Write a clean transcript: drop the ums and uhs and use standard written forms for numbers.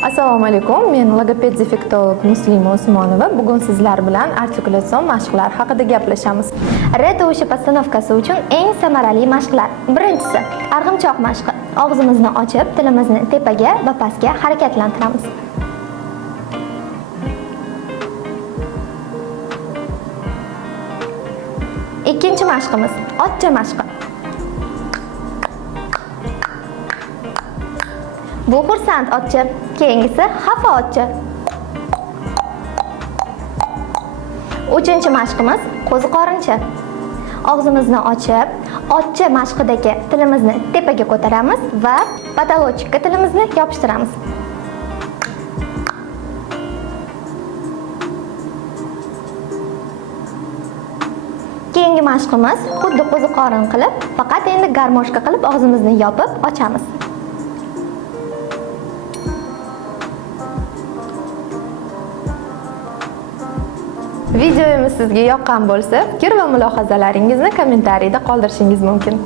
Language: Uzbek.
Assalomu alaykum. Men logoped defektolog Muslima Usmonova. Bugun sizlar bilan artikulyatsion mashqlar haqida gaplashamiz. R tovushi postanovkasi uchun eng samarali mashqlar. Birinchisi, arg'imchoq mashqi. Og'zimizni ochib, tilimizni tepaga va pastga harakatlantiramiz. Ikkinchi mashqimiz ochcha mashqi. Bu xursand ochcha, keyingisi xafa ochcha. Uchinchi mashqimiz qo'ziqorincha. Og'zimizni ochib, ochcha mashqidagi tilimizni tepaga ko'taramiz va patologika tilimizni yopishtiramiz. Keyingi mashqimiz xuddi qo'ziqorin qilib, faqat endi garmoshka qilib og'zimizni yopib ochamiz. Videomiz sizga yoqqan bo'lsa, fikr va mulohazalaringizni kommentariyda qoldirishingiz mumkin.